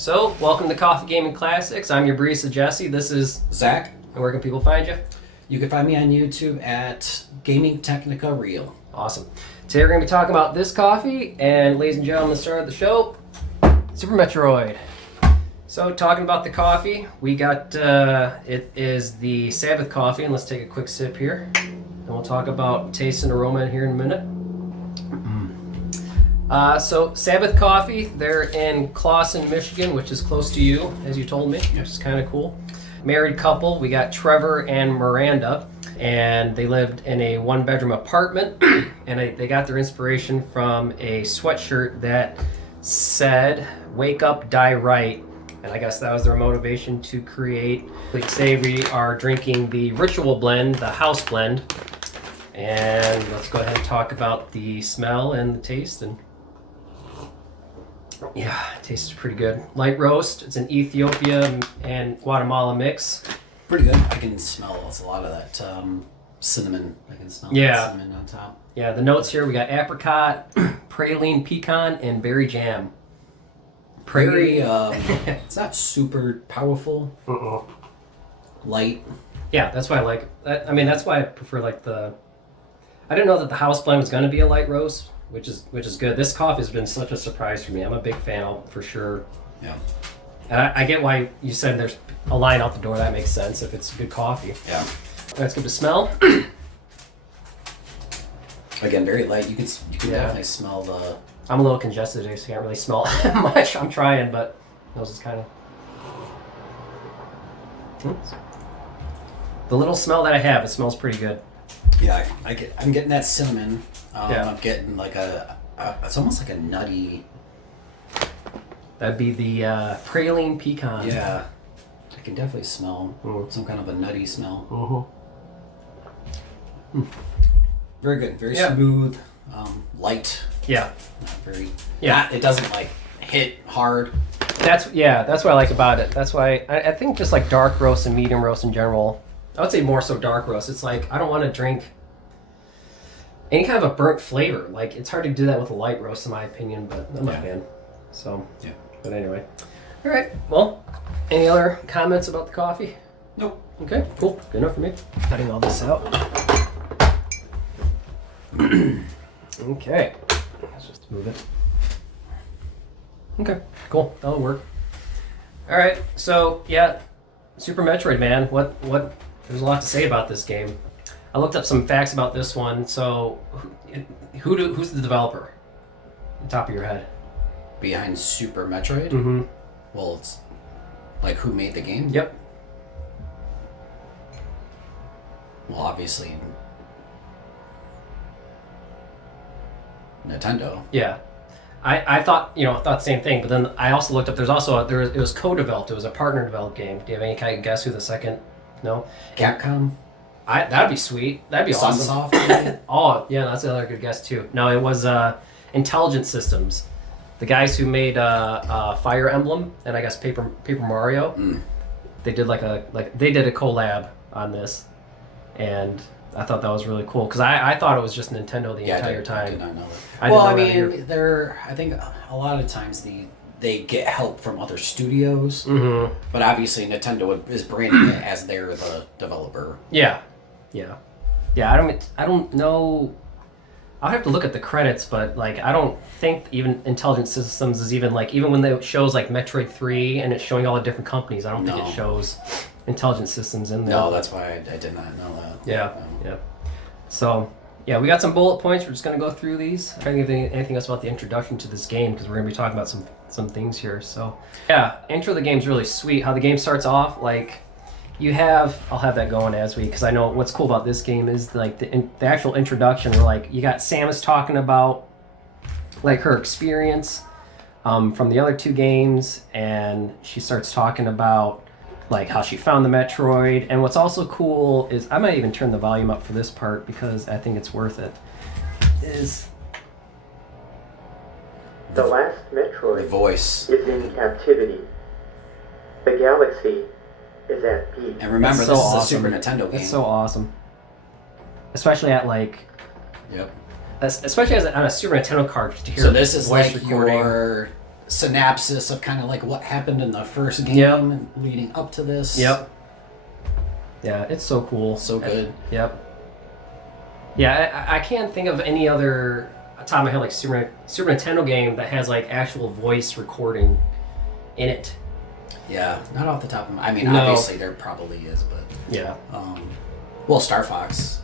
So, welcome to Coffee Gaming Classics. I'm your barista Jesse. This is Zach. And where can people find you? You can find me on YouTube at Gaming Technica Real. Awesome. Today we're going to be talking about this coffee, and ladies and gentlemen, the star of the show, Super Metroid. So, talking about the coffee, we got, it is the Sabbath coffee, and let's take a quick sip here. And we'll talk about taste and aroma here in a minute. So Sabbath Coffee, they're in Clawson, Michigan, which is close to you, as you told me, which is kind of cool. Married couple, we got Trevor and Miranda, and they lived in a one-bedroom apartment, and they got their inspiration from a sweatshirt that said, "Wake up, die right," and I guess that was their motivation to create. Today we are drinking the Ritual Blend, the house blend, and let's go ahead and talk about the smell and the taste. And yeah, it tastes pretty good. Light roast. It's an Ethiopia and Guatemala mix. Pretty good. I can smell a lot of that cinnamon. I can smell that cinnamon on top. Yeah, the notes here, we got apricot, praline, pecan, and berry jam. It's not super powerful. Light. Yeah, that's why I like it. I mean, that's why I prefer like the... I didn't know that the house blend was going to be a light roast, which is good. This coffee has been such a surprise for me. I'm a big fan for sure. Yeah. And I get why you said there's a line out the door. That makes sense if it's good coffee. Yeah. That's good to smell. Again, very light. You can definitely smell the... I'm a little congested today, so I can't really smell much. I'm trying, but nose is kind of... The little smell that I have, it smells pretty good. Yeah, I'm getting that cinnamon. I'm getting like it's almost like a nutty... That'd be the praline pecan. Yeah. I can definitely smell some kind of a nutty smell. Very good. Very smooth. Light. Yeah. Not very... Yeah. It doesn't like hit hard. That's what I like about it. That's why I think just like dark roast and medium roast in general, I would say more so dark roast. It's like I don't want to drink any kind of a burnt flavor. Like it's hard to do that with a light roast in my opinion, but I'm a fan. So yeah. But anyway. All right. Well, any other comments about the coffee? Nope. Okay, cool. Good enough for me. Cutting all this out. Okay. Let's just move it. Okay, cool. That'll work. All right. So, yeah, Super Metroid, man. What there's a lot to say about this game. I looked up some facts about this one. So, who's the developer? On the top of your head. Behind Super Metroid? Mm-hmm. Well, it's like who made the game? Yep. Well, obviously Nintendo. Yeah. I thought the same thing, but then I also looked up. It was co-developed. It was a partner-developed game. Do you have any kind of guess who the second? No. Capcom. That'd be sweet. That'd be awesome. Sunsoft. Oh yeah, that's another good guess too. No, it was Intelligent Systems, the guys who made Fire Emblem and I guess Paper Mario. They did they did a collab on this, and I thought that was really cool because I thought it was just Nintendo the entire time. I did not know that. I think a lot of times they get help from other studios, but obviously Nintendo is branding it as they're the developer. Yeah. I don't know. I'll have to look at the credits, but I don't think even Intelligent Systems is even when it shows Metroid 3 and it's showing all the different companies. I don't think it shows Intelligent Systems in there. No, that's why I did not know that. Yeah. So, we got some bullet points. We're just going to go through these. I'm trying to give anything else about the introduction to this game because we're going to be talking about some things here. So, intro of the game's really sweet. How the game starts off, I'll have that going because I know what's cool about this game is the actual introduction where you got Samus talking about her experience from the other two games, and she starts talking about how she found the Metroid. And what's also cool is, I might even turn the volume up for this part because I think it's worth it, is the last Metroid voice is in captivity. The galaxy is at peace. And remember, this is a Super Nintendo game. It's so awesome. Especially at Yep. Especially on a Super Nintendo cartridge to hear. So this is voice like recording. your synopsis of kind of like what happened in the first game and leading up to this. Yep. Yeah, it's so cool. So good. Yep. Yeah, I can't think of any other top of my head like Super Nintendo game that has like actual voice recording in it. Yeah, not off the top of my. I mean, obviously there probably is, but yeah. Well, Star Fox.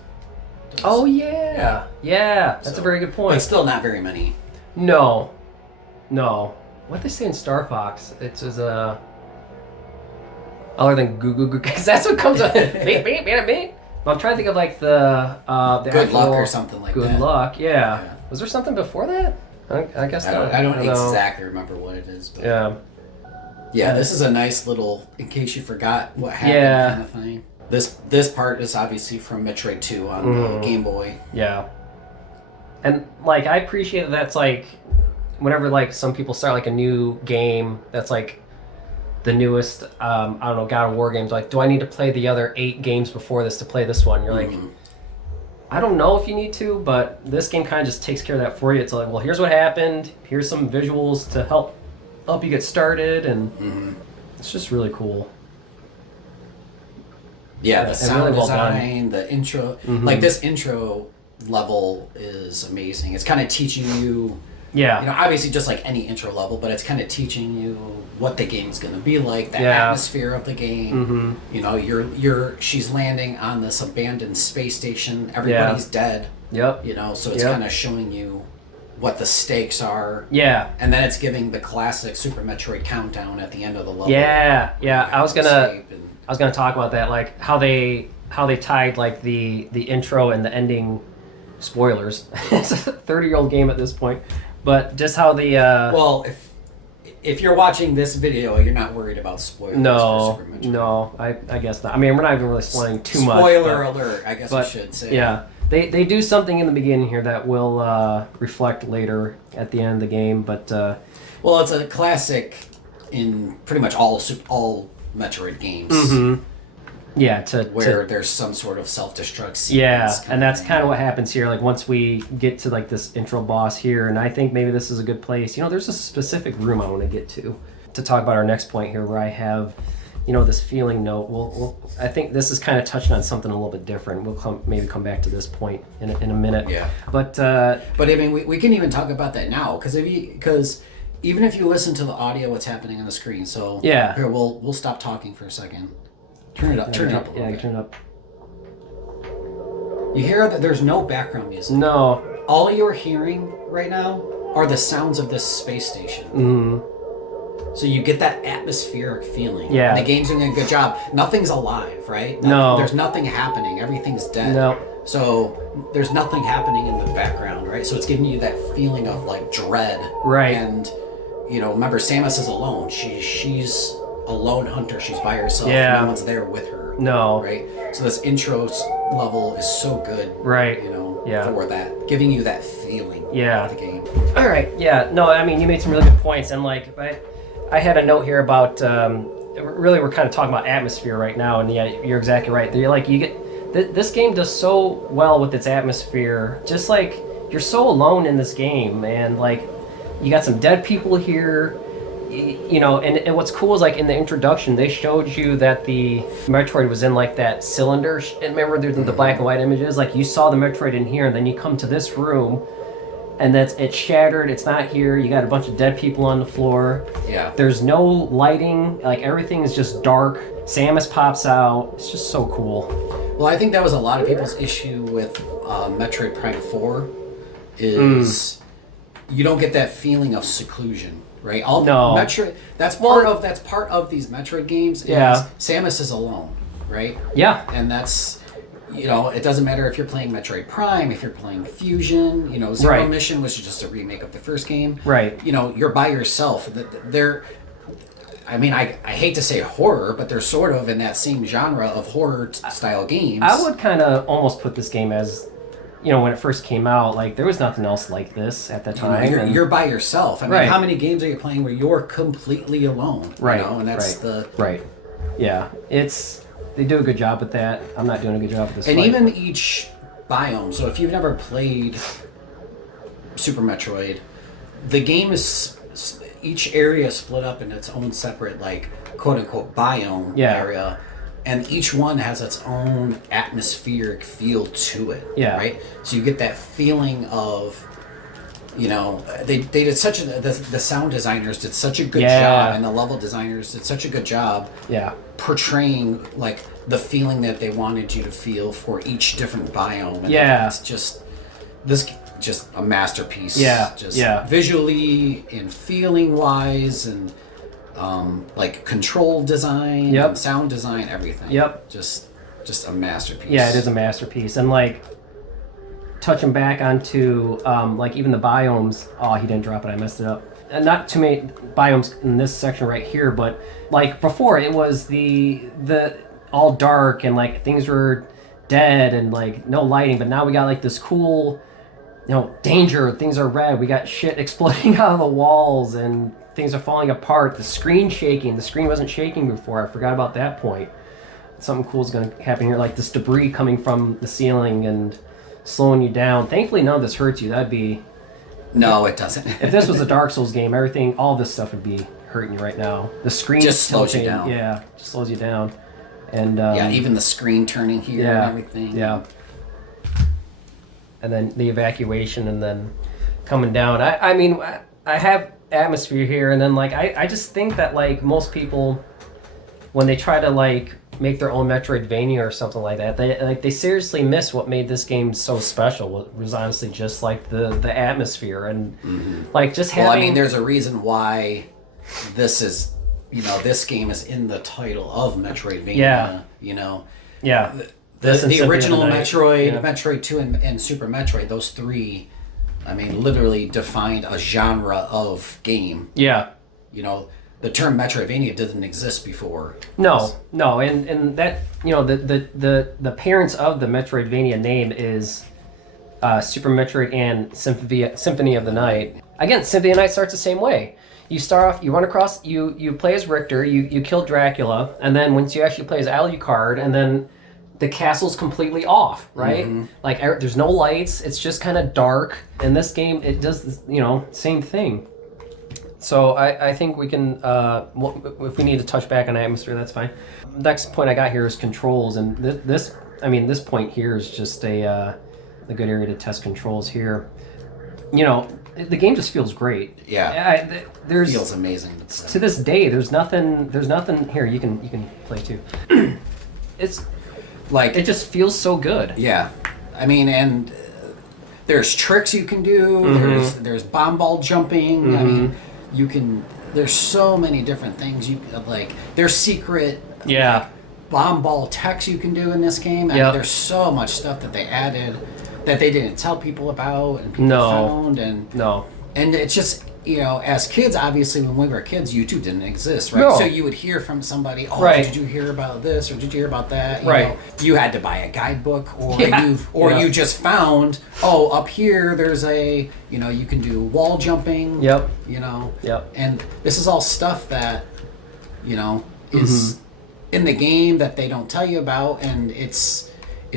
Oh yeah. That's a very good point. But still not very many. No. What they say in Star Fox? It's as other than goo, because that's what comes up. Me. I'm trying to think of like the Good Luck or something like that. Good Luck, yeah. Was there something before that? I guess not. I don't exactly remember what it is, but yeah, this is a nice little, in case you forgot what happened kind of thing. This part is obviously from Metroid 2 on Game Boy. Yeah. And like I appreciate that that's like whenever like some people start like a new game that's like the newest I don't know, God of War games, like do I need to play the other 8 games before this to play this one? You're like, I don't know if you need to, but this game kind of just takes care of that for you. It's like, well, here's what happened, here's some visuals to help you get started, and it's just really cool. Yeah, the sound really design, the intro, like this intro level is amazing. It's kind of teaching you, obviously just like any intro level, but it's kind of teaching you what the game's going to be like, the atmosphere of the game. You know, she's landing on this abandoned space station. Everybody's dead. Yep. You know, so it's kind of showing you what the stakes are. Yeah. And then it's giving the classic Super Metroid countdown at the end of the level. Yeah. I was gonna talk about that, like how they tied like the intro and the ending. Spoilers. It's a 30-year-old game at this point, but just how the well, if you're watching this video, you're not worried about spoilers. For Super Metroid. No, I guess not. I mean, we're not even really spoiling too much. Spoiler alert, I guess I should say. Yeah, they do something in the beginning here that will reflect later at the end of the game, but well, it's a classic in pretty much all Metroid games. Yeah, where there's some sort of self-destruct sequence. Yeah, and that's kind of what happens here. Like once we get to like this intro boss here, and I think maybe this is a good place. You know, there's a specific room I want to get to talk about our next point here, where I have, you know, this feeling note. We'll I think this is kind of touching on something a little bit different. We'll maybe come back to this point in a minute. Yeah. But I mean, we can even talk about that now because even if you listen to the audio, what's happening on the screen. So here we'll stop talking for a second. Turn it up. Turn it up a little bit. Turn it up. You hear that there's no background music. No. All you're hearing right now are the sounds of this space station. So you get that atmospheric feeling. Yeah. And the game's doing a good job. Nothing's alive, right? No. There's nothing happening. Everything's dead. No. So there's nothing happening in the background, right? So it's giving you that feeling of like dread. Right. And, you know, remember, Samus is alone. She's a lone hunter. She's by herself. Yeah. No one's there with her. No. Right? So this intro level is so good. Right. You know, for that. Giving you that feeling of the game. All right. Yeah. No, I mean, you made some really good points. And like, I had a note here about, really we're kind of talking about atmosphere right now. And yeah, you're exactly right. You're like, you get, this game does so well with its atmosphere. Just like, you're so alone in this game. And like, you got some dead people here. You know, and what's cool is like in the introduction they showed you that the Metroid was in like that cylinder, and remember the black and white images, like you saw the Metroid in here, and then you come to this room and it's shattered, it's not here, you got a bunch of dead people on the floor. There's no lighting, like everything is just dark. Samus pops out. It's just so cool. Well, I think that was a lot of people's issue with Metroid Prime 4 is you don't get that feeling of seclusion. Right, Metroid. That's part of these Metroid games. Samus is alone, right? Yeah, and that's, you know, it doesn't matter if you're playing Metroid Prime, if you're playing Fusion. You know, Zero Mission was just a remake of the first game. Right. You know, you're by yourself. I mean, I hate to say horror, but they're sort of in that same genre of horror style games. I would kind of almost put this game as, you know, when it first came out, like there was nothing else like this at the time. You know, you're by yourself. I mean, how many games are you playing where you're completely alone? Right. You know, and that's Yeah, they do a good job with that. I'm not doing a good job with this. And even each biome. So if you've never played Super Metroid, the game is, each area is split up in its own separate, like, quote unquote biome area, and each one has its own atmospheric feel to it. Yeah. Right. So you get that feeling of, you know, they did such a the sound designers did such a good job, and the level designers did such a good job. Yeah. Portraying like the feeling that they wanted you to feel for each different biome. And it's just a masterpiece. Yeah. Just visually and feeling wise, and like control design, and sound design, everything. Yep. Just a masterpiece. Yeah, it is a masterpiece. And like touching back onto like even the biomes. Oh, he didn't drop it. I messed it up. And not too many biomes in this section right here, but like before it was the all dark and like things were dead and like no lighting, but now we got like this cool, you know, danger, things are red, we got shit exploding out of the walls and things are falling apart, the screen shaking. The screen wasn't shaking before. I forgot about that point. Something cool is going to happen here, like this debris coming from the ceiling and slowing you down. Thankfully none of this hurts you. That'd be... No, it doesn't. If this was a Dark Souls game, everything, all this stuff would be hurting you right now. The screen just slows you down. Yeah, just slows you down. And even the screen turning here and everything. Yeah. And then the evacuation and then coming down. I mean, I have atmosphere here, and then like I just think that like most people, when they try to like make their own Metroidvania or something like that, they seriously miss what made this game so special. It was honestly just like the atmosphere and like just having... Well, I mean, there's a reason why this is, you know, this game is in the title of Metroidvania. Yeah. You know. Yeah. The original Metroid, Metroid 2, and Super Metroid, those three, I mean, literally defined a genre of game. Yeah. You know, the term Metroidvania didn't exist before. No, and that, you know, the parents of the Metroidvania name is Super Metroid and Symphony of the Night. Again, Symphony of the Night starts the same way. You start off, you run across, you play as Richter, you kill Dracula, and then once you actually play as Alucard, and then the castle's completely off, right? Like there's no lights, it's just kind of dark. In this game, it does, you know, same thing. So I think we can, if we need to touch back on atmosphere, that's fine. Next point I got here is controls, and this point here is just a good area to test controls here. You know, the game just feels great. Yeah. There's feels amazing. To this day, there's nothing here. You can play too. It's like it just feels so good. Yeah, I mean, and there's tricks you can do. There's bomb ball jumping. I mean, you can. There's so many different things you like. There's secret. Yeah. Bomb ball techs you can do in this game. I mean, there's so much stuff that they added that they didn't tell people about and people found and it's just, you know, as kids, obviously when we were kids, YouTube didn't exist, right? So you would hear from somebody, did you hear about this or did you hear about that? You know, you had to buy a guidebook or you just found, up here there's a, you know, you can do wall jumping. You know. And this is all stuff that, you know, is in the game that they don't tell you about, and it's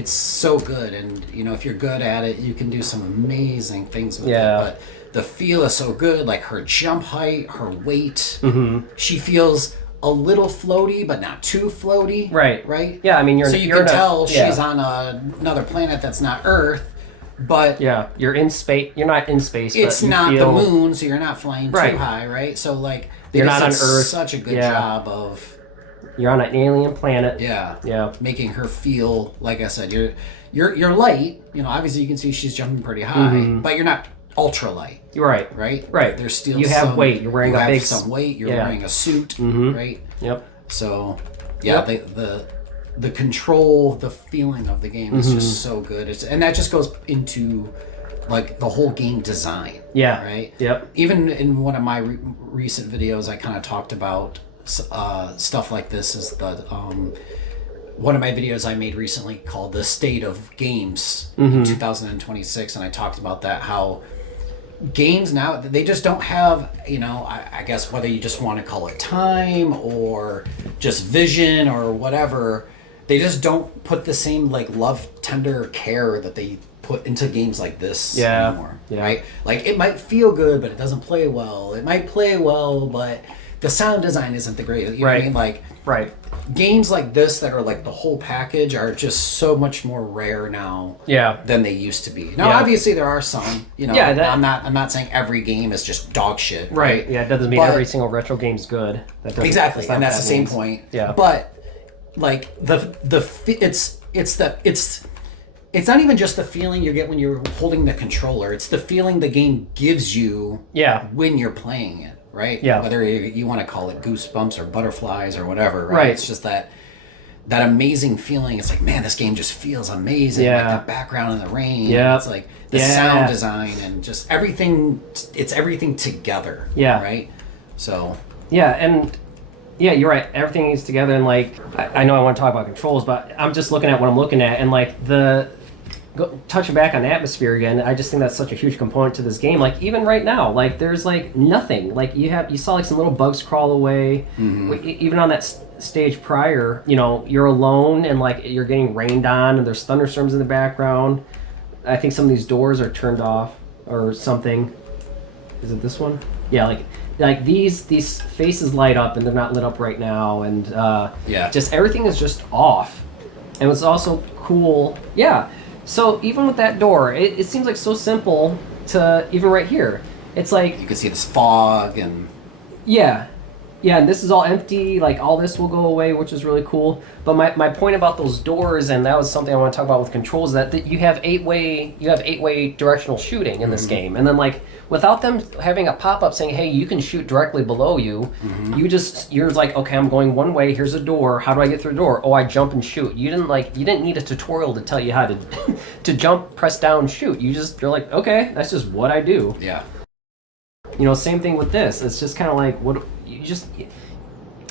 so good, and you know, if you're good at it, you can do some amazing things with it. But the feel is so good, like her jump height, her weight. She feels a little floaty, but not too floaty. Right? Yeah, I mean, so you can tell she's on another planet that's not Earth, but you're in space. You're not in space. It's not the moon, so you're not flying too high, right? So like you're not on Earth. Such a good job of. You're on an alien planet. Yeah. Making her feel, like I said, you're light. You know, obviously you can see she's jumping pretty high, but you're not ultra light. Right. There's still have weight. You're wearing some weight. You're wearing a suit, right? So, the control, the feeling of the game is just so good. And that just goes into like the whole game design. Right. Even in one of my recent videos, I kind of talked about. Stuff like this is the one of my videos I made recently called The State of Games in 2026, and I talked about that, how games now, they just don't have, you know, I guess whether you just want to call it time or just vision or whatever, they just don't put the same like love, tender care that they put into games like this Yeah. anymore, Yeah. right? Like it might feel good, but it doesn't play well. It might play well, but the sound design isn't the greatest. You know what I mean? Like Right. games like this that are like the whole package are just so much more rare now than they used to be. Now, obviously, there are some. You know, I'm not saying every game is just dog shit. Right. Yeah. It doesn't mean every single retro game's good. Exactly, and that's the same point. Yeah. But like it's not even just the feeling you get when you're holding the controller. It's the feeling the game gives you when you're playing it, right? Yeah. Whether you want to call it goosebumps or butterflies or whatever, right? It's just that amazing feeling. It's like, man, this game just feels amazing. Yeah. Like that background in the rain. Yeah. It's like the sound design and just everything. It's everything together. Yeah. Right? So. Yeah, and... Yeah, you're right. Everything is together, and like I know I want to talk about controls, but I'm just looking at what I'm looking at, and like touching back on atmosphere again, I just think that's such a huge component to this game. Like even right now, like there's like nothing. Like you saw like some little bugs crawl away. Even on that stage prior, you know, you're alone and like you're getting rained on, and there's thunderstorms in the background. I think some of these doors are turned off or something. Is it this one? Yeah, like these faces light up and they're not lit up right now, and just everything is just off. And what's also cool, so even with that door, it seems like so simple to even right here. It's like you can see this fog and and this is all empty, like all this will go away, which is really cool. But my point about those doors, and that was something I want to talk about with controls, is that you have eight-way directional shooting in this game. And then like without them having a pop-up saying, hey, you can shoot directly below you, you're like, okay, I'm going one way, here's a door, how do I get through the door? Oh, I jump and shoot. You didn't need a tutorial to tell you how to jump, press down, shoot. You're like, okay, that's just what I do. Yeah. You know, same thing with this. It's just kind of like what you just.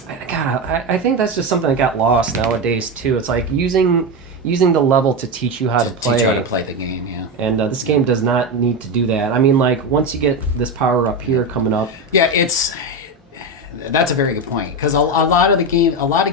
I think that's just something that got lost nowadays too. It's like using the level to teach you how to play. Teach you how to play the game, yeah. And this game does not need to do that. I mean, like once you get this power up here coming up. Yeah, that's a very good point, because a lot of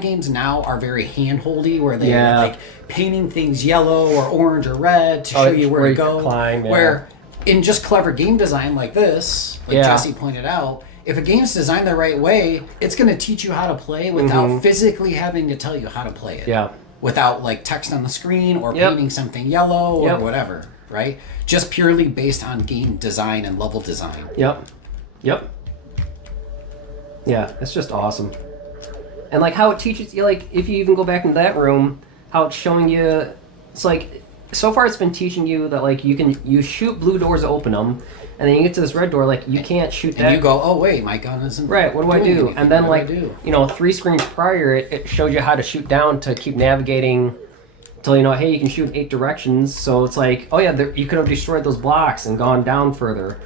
games now are very hand-holdy, where they're like painting things yellow or orange or red to show you where to go. Climb, where in just clever game design like this, like Jesse pointed out, if a game's designed the right way, it's going to teach you how to play without physically having to tell you how to play it. Yeah. Without like text on the screen or painting something yellow or whatever, right? Just purely based on game design and level design. Yep. Yeah, it's just awesome. And like how it teaches you, like if you even go back into that room, how it's showing you, it's like, so far it's been teaching you that like you shoot blue doors to open them, and then you get to this red door, like you can't shoot that. And you go, oh wait, my gun isn't right. What do I do? And then like 3 screens prior, it showed you how to shoot down to keep navigating, till hey, you can shoot in 8 directions. So it's like, oh yeah, you could have destroyed those blocks and gone down further.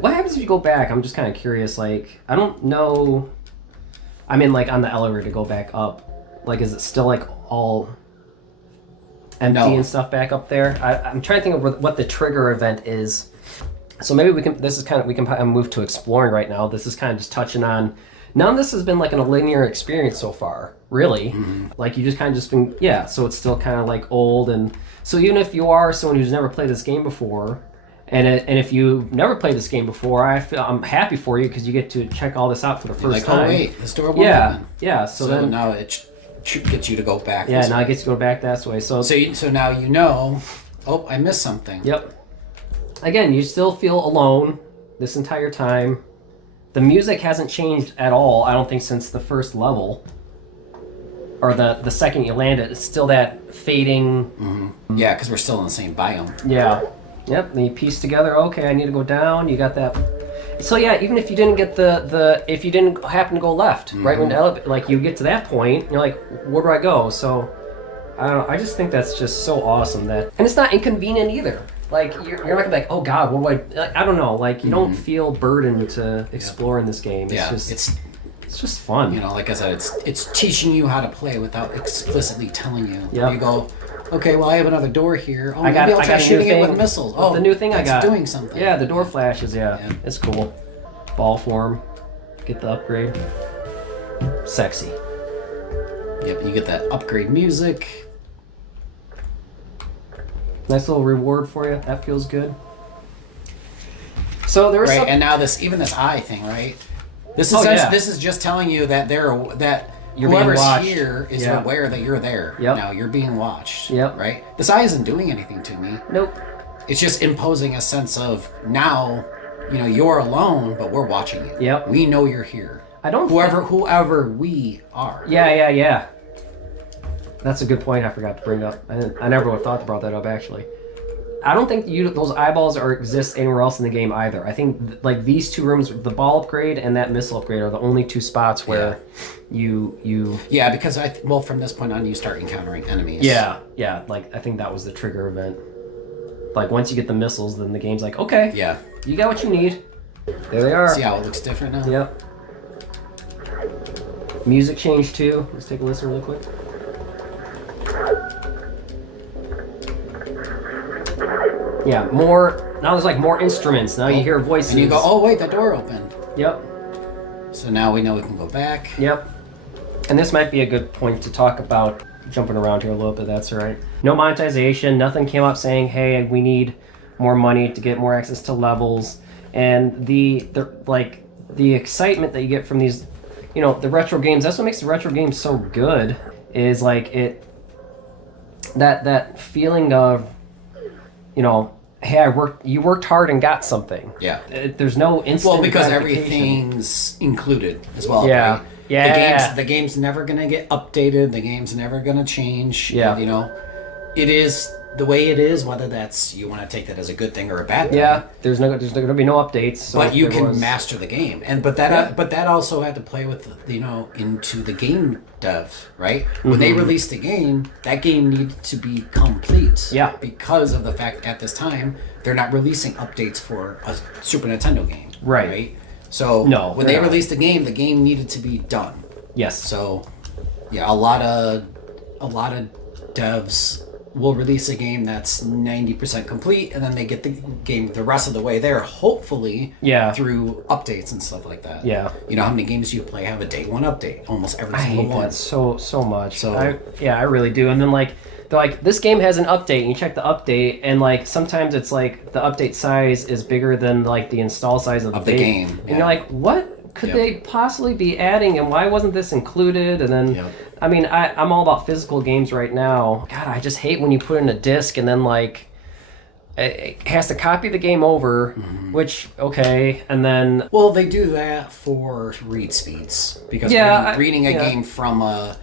What happens if you go back? I'm just kind of curious. Like I don't know. I mean, like on the elevator to go back up, like is it still like all empty and stuff back up there? I'm trying to think of what the trigger event is. So maybe we can move to exploring right now. This is kind of just touching on, none of this has been like in a linear experience so far, really. Like you just kind of just been, so it's still kind of like old. And so even if you are someone who's never played this game before, and if you've never played this game before, I'm happy for you because you get to check all this out for the first time. Oh wait, this door won't open. Yeah. So then now it gets you to go back. Yeah, now it gets you to go back that way. So now you know. Oh, I missed something. Yep. Again, you still feel alone this entire time. The music hasn't changed at all, I don't think, since the first level. Or the second you land it. It's still that fading... Yeah, because we're still in the same biome. Yeah. Yep, and you piece together, okay, I need to go down, you got that... So yeah, even if you didn't get if you didn't happen to go left, right when like you get to that point, you're like, where do I go? So, I don't know, I just think that's just so awesome that... And it's not inconvenient either. Like, you're not gonna be like, oh god, what do I don't know, like, you don't feel burdened to explore in this game. It's just fun. You know, like I said, it's teaching you how to play without explicitly telling you. Yep. You go, okay, well, I have another door here. Oh, maybe I'll try shooting it with missiles. Oh, the new thing I got. Doing something. Yeah, the door flashes, It's cool. Ball form. Get the upgrade. Sexy. Yep, you get that upgrade music. Nice little reward for you. That feels good. So there was right, and now this eye thing, right? This is this is just telling you that you're whoever's here is Yep. aware that you're there. Yep. Now you're being watched. Yep. Right? This eye isn't doing anything to me. Nope. It's just imposing a sense of now, you're alone, but we're watching you. Yep. We know you're here. I don't. Whoever we are. Yeah. That's a good point. I forgot to bring up. I never would have thought to brought that up actually. I don't think those eyeballs exist anywhere else in the game either. I think like these two rooms, the ball upgrade and that missile upgrade, are the only two spots where you. Yeah, because from this point on, you start encountering enemies. Yeah. Like I think that was the trigger event. Like once you get the missiles, then the game's like, okay, yeah, you got what you need. There they are. See how it looks different now? Yep. Music changed too. Let's take a listen really quick. Yeah, now there's like more instruments. Now you hear voices. And you go, oh wait, the door opened. Yep. So now we know we can go back. Yep. And this might be a good point to talk about, jumping around here a little bit, that's all right. No monetization, nothing came up saying, hey, we need more money to get more access to levels. And the excitement that you get from these, the retro games, that's what makes the retro games so good, is like that feeling of, hey, you worked hard and got something. Yeah. There's no instant Well, because gratification. Everything's included as well. Yeah. Right? Yeah. The game's never going to get updated. The game's never going to change. Yeah. It is the way it is, whether that's, you want to take that as a good thing or a bad thing. Yeah. There's going to be no updates. So but you can master the game. But that also had to play with, into the game dev, right? When they released the game, that game needed to be complete. Yeah. Because of the fact at this time, they're not releasing updates for a Super Nintendo game. Right. So when they not. released the game needed to be done. Yes. So yeah, a lot of devs will release a game that's 90% complete, and then they get the game the rest of the way there, hopefully through updates and stuff like that. Yeah. How many games you play have a day one update? Almost every I single hate one. that so much. So I really do. And then they're like, this game has an update, and you check the update, and like sometimes it's like the update size is bigger than like the install size of the game. And you're like, what could they possibly be adding, and why wasn't this included? And then I mean, I'm all about physical games right now. God, I just hate when you put in a disc and then like it has to copy the game over, which and then they do that for read speeds, because reading a game from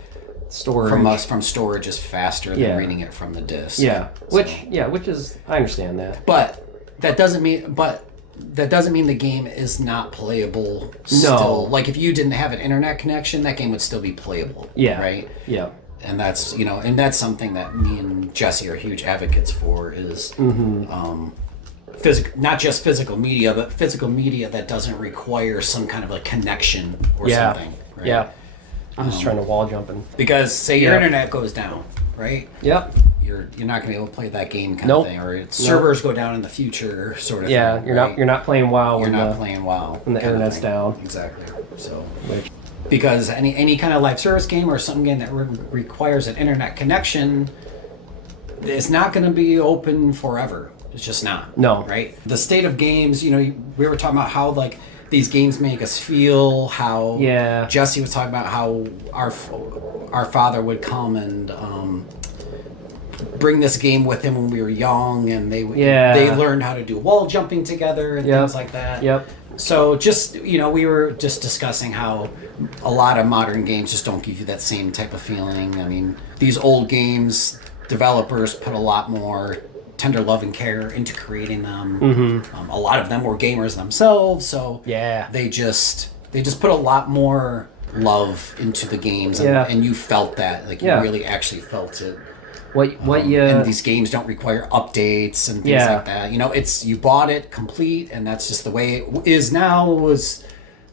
storage from storage is faster than reading it from the disc. Yeah, which is, I understand that. But that doesn't mean the game is not playable still. No. Like if you didn't have an internet connection, that game would still be playable. Yeah. Right? Yeah. And that's that's something that me and Jesse are huge advocates for, is not just physical media, but physical media that doesn't require some kind of a connection or something. Right? Yeah. I'm just trying to wall jumping. Because say your internet goes down, right? Yep. You're not going to be able to play that game kind Nope. of thing, or servers go down in the future, sort of. Yeah, thing, you're not playing WoW. You're not playing WoW when the internet's down. Exactly. So, because any kind of live service game or some game that requires an internet connection, it's not going to be open forever. It's just not. No. Right. The state of games. We were talking about how like these games make us feel. How Jesse was talking about how our father would come and bring this game with him when we were young, and they learned how to do wall jumping together and things like that. Yep. So just we were just discussing how a lot of modern games just don't give you that same type of feeling. I mean, these old games, developers put a lot more tender love and care into creating them. A lot of them were gamers themselves, so they just put a lot more love into the games, and you felt that, like you really actually felt it. And these games don't require updates and things like that. It's, you bought it complete, and that's just the way it is now. It was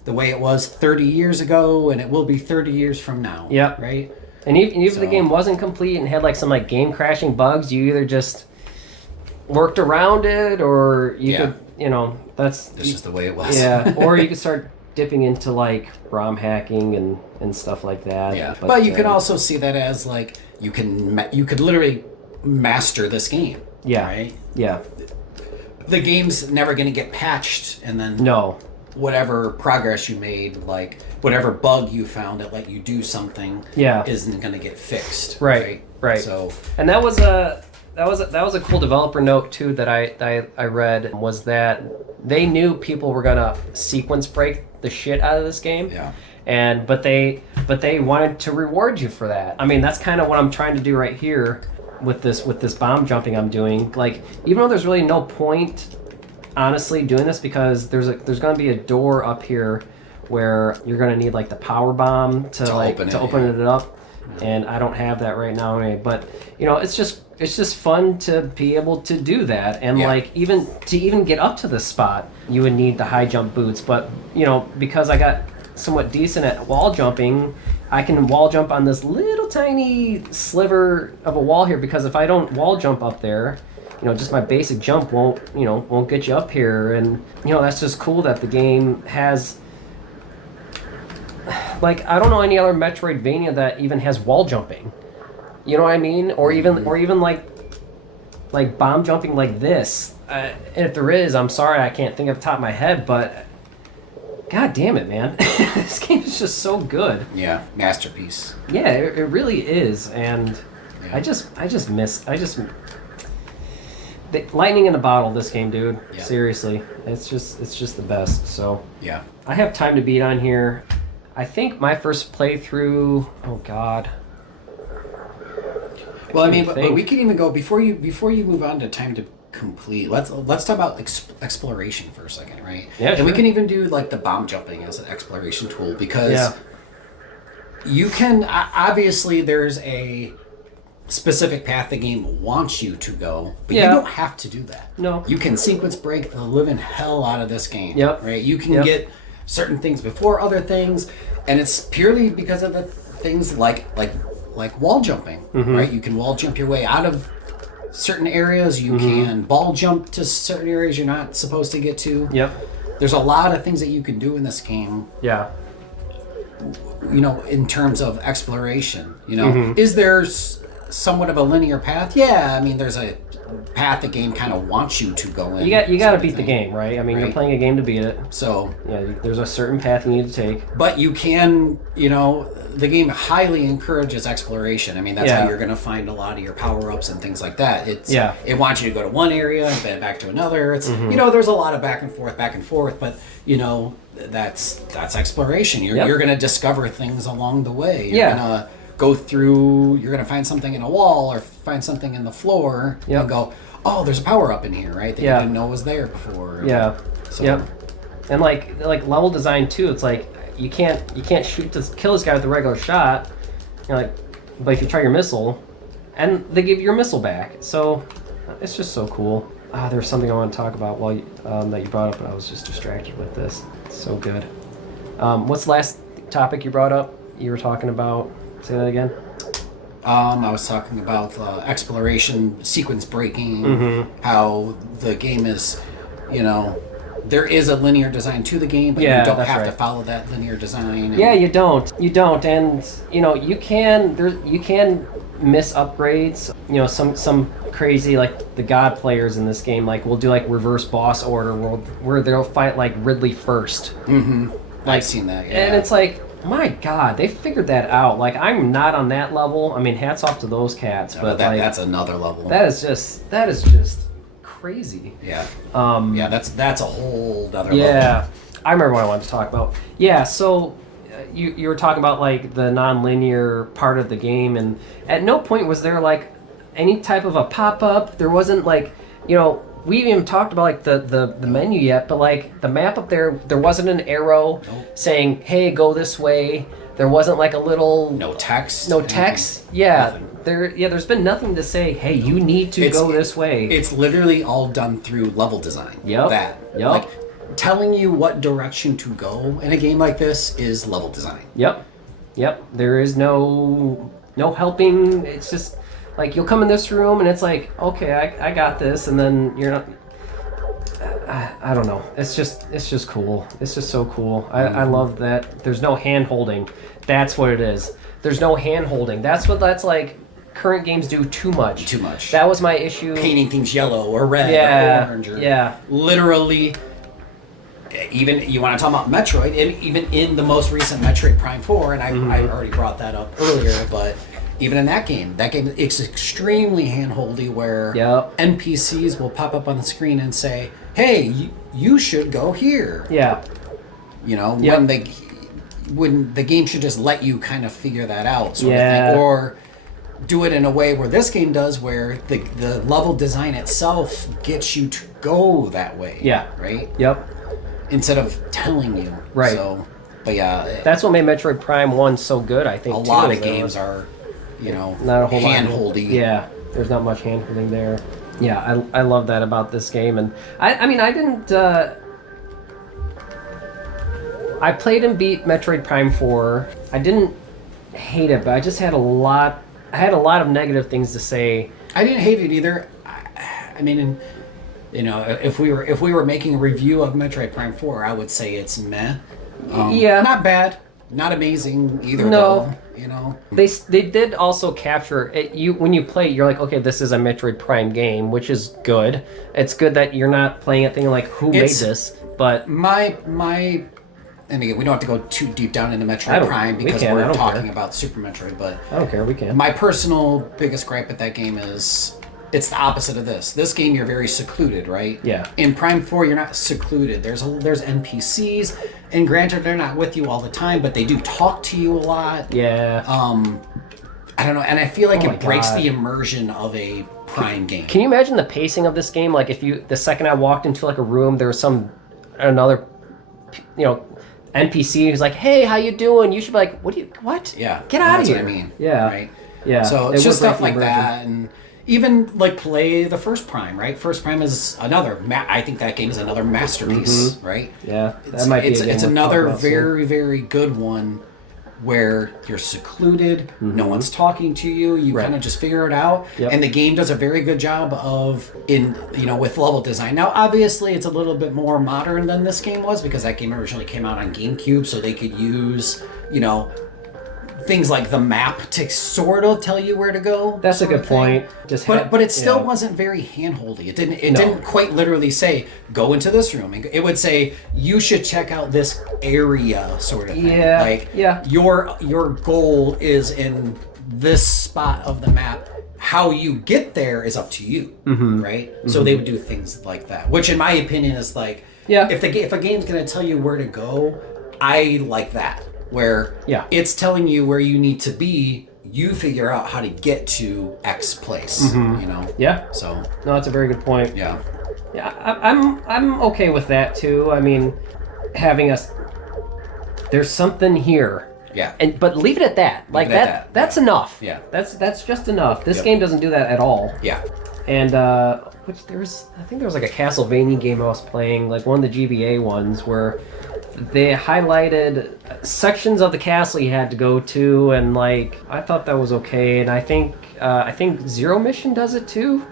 the way it was 30 years ago, and it will be 30 years from now. Yeah. Right. And even if the game wasn't complete and had like some like game crashing bugs, you either just worked around it, or you could, that's just the way it was. Yeah. Or you could start dipping into like ROM hacking and stuff like that. Yeah. But you can also see that as like, you could literally master this game. Yeah. Right? Yeah. The game's never going to get patched, and then No. whatever progress you made, like whatever bug you found that let you do something, isn't going to get fixed. Right. So, and that was a cool developer note too that I read, was that they knew people were gonna sequence break the shit out of this game. Yeah. But they wanted to reward you for that. I mean, that's kind of what I'm trying to do right here with this bomb jumping I'm doing. Like, even though there's really no point, honestly, doing this, because there's going to be a door up here where you're going to need like the power bomb to open it up, and I don't have that right now anyway. But it's just fun to be able to do that, and like even get up to this spot, you would need the high jump boots. But because I got somewhat decent at wall jumping, I can wall jump on this little tiny sliver of a wall here, because if I don't wall jump up there, just my basic jump won't get you up here. And that's just cool that the game has, like, I don't know any other Metroidvania that even has wall jumping. You know what I mean? Or even like bomb jumping like this. And if there is, I'm sorry, I can't think of the top of my head, but God damn it, man. This game is just so good. Yeah, masterpiece. Yeah, it really is. And I just miss the lightning in a bottle, this game, dude. Yeah. Seriously. It's just the best. So yeah. I have time to beat on here. I think my first playthrough, oh God. Well, I mean, but we can even go before you move on to time to complete. Let's talk about exploration for a second, right? Yeah, and sure. we can even do like the bomb jumping as an exploration tool, because you can obviously there's a specific path the game wants you to go, but you don't have to do that. No, you can sequence break the living hell out of this game. Yep. Right. You can get certain things before other things, and it's purely because of the things like wall jumping, right? You can wall jump your way out of certain areas. You can ball jump to certain areas you're not supposed to get to. Yep. There's a lot of things that you can do in this game. Yeah. In terms of exploration, is there somewhat of a linear path? Yeah, I mean, there's a path the game kind of wants you to go in. You got to beat the game, right? I mean, you're playing a game to beat it. So there's a certain path you need to take. But you can, the game highly encourages exploration. I mean, that's how you're going to find a lot of your power-ups and things like that. It wants you to go to one area and then back to another. It's there's a lot of back and forth, but that's exploration. You're going to discover things along the way. You're going to go through, you're going to find something in a wall or find something in the floor and go, oh, there's a power-up in here, right? That you didn't know was there before. Yeah. So. And like level design too, it's like you can't kill this guy with a regular shot. But if you try your missile, and they give you your missile back, so it's just so cool. There's something I want to talk about that you brought up, but I was just distracted with this. It's so good. What's the last topic you brought up? You were talking about. Say that again. I was talking about exploration, sequence breaking, how the game is, there is a linear design to the game, but you don't have to follow that linear design. Yeah, you don't, and you can miss upgrades. Some crazy, like the God players in this game, like will do like reverse boss order where they'll fight like Ridley first. I've seen that. Yeah. And it's like, my God, they figured that out. Like, I'm not on that level. I mean, hats off to those cats, but that's another level. That is just crazy. Yeah. That's a whole other level. Yeah. I remember what I wanted to talk about. Yeah, so you were talking about like the non-linear part of the game, and at no point was there like any type of a pop-up. There wasn't like, we haven't even talked about like the menu yet, but like the map up there wasn't an arrow saying, hey, go this way. There wasn't like a little no text. Yeah. There's been nothing to say, hey, you need to go this way. It's literally all done through level design. Like telling you what direction to go in a game like this is level design. Yep. There is no helping. It's just like you'll come in this room and it's like, okay, I got this, and then you're not. I don't know. It's just cool. It's just so cool. I love that. There's no hand holding. That's what it is. There's no hand holding. That's like. current games do too much. Too much. That was my issue. Painting things yellow or red or orange. Or literally, even you want to talk about Metroid, and even in the most recent Metroid Prime 4, and I already brought that up earlier, but even in that game is extremely hand-holdy where NPCs will pop up on the screen and say, hey, you should go here. Yeah. You know, when the game should just let you kind of figure that out sort of thing. Or do it in a way where this game does, where the level design itself gets you to go that way. Yeah. Right? Yep. Instead of telling you. Right. So, but yeah. That's what made Metroid Prime 1 so good, I think, a lot of games are, you know, not a whole hand-holdy. Yeah. There's not much hand-holding there. Yeah, I love that about this game. And I mean, I didn't... I played and beat Metroid Prime 4. I didn't hate it, but I just had a lot of negative things to say. I didn't hate it either. I mean, you know, if we were making a review of Metroid Prime 4, I would say it's meh. Not bad, not amazing either. No, though, you know. They did also capture it. When you play it, you're like, okay, this is a Metroid Prime game, which is good. It's good that you're not playing it thinking like, who made this? But my and again, we don't have to go too deep down into Metroid Prime because we're talking about Super Metroid, but I don't care, we can. My personal biggest gripe at that game is it's the opposite of this. This game, you're very secluded, right? Yeah. In Prime 4, you're not secluded. There's NPCs, and granted, they're not with you all the time, but they do talk to you a lot. Yeah. I don't know, and I feel like it breaks the immersion of a Prime game. Can you imagine the pacing of this game? Like, if the second I walked into like a room, there was another, you know, NPC who's like, hey, how you doing? You should be like, what? Yeah. Get out of here. That's what I mean. Yeah. Right? Yeah. So it's just stuff like that. And even like play the first Prime, right? First Prime is another, I think that game is another masterpiece, right? Yeah. It's another very, very good one where you're secluded, no one's talking to you, you kind of just figure it out, and the game does a very good job of with level design. Now obviously it's a little bit more modern than this game was because that game originally came out on GameCube, so they could use things like the map to sort of tell you where to go. That's a good point. But it still wasn't very handholdy. It didn't quite literally say go into this room. It would say you should check out this area, sort of thing. Yeah. Like your goal is in this spot of the map. How you get there is up to you, right? So they would do things like that, which in my opinion is like, if a game's gonna tell you where to go, I like that. Where it's telling you where you need to be, you figure out how to get to X place. Yeah. So no, that's a very good point. Yeah. Yeah, I'm okay with that too. I mean, having there's something here. Yeah. But leave it at that. Like that. That's enough. Yeah. That's just enough. This game doesn't do that at all. Yeah. And I think there was like a Castlevania game I was playing, like one of the GBA ones where they highlighted sections of the castle you had to go to, and like I thought that was okay. And I think Zero Mission does it too.